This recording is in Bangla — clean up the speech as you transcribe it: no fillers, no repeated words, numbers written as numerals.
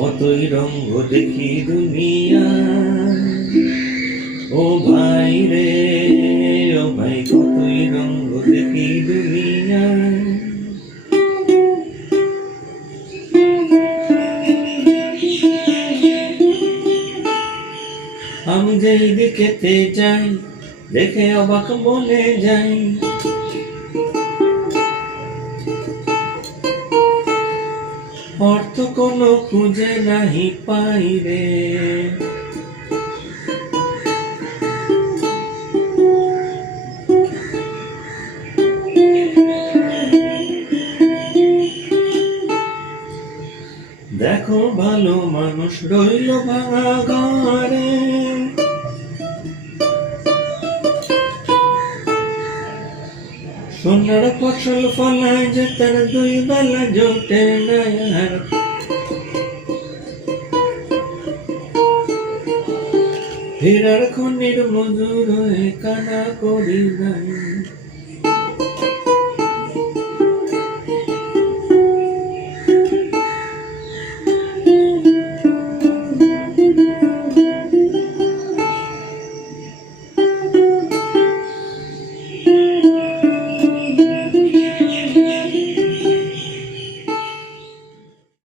কতই রঙ্গ দেখি দুনিয়ায়, ও ভাই রে ও ভাই, কতই রঙ্গ দেখি দুনিয়ায়। আমি যেই দিকেতে যাই দেখে অবাক বলে যাই, অর্থ কোনো খুঁজে নাহি পাই রে। দেখো ভালো মানুষ রইল ভাঙা ঘরে, সোনার ফসল ফলায় যে তার দুই বেলা জোটে না আর, হীরার খনির মজুর হয়ে কানা করি নাই।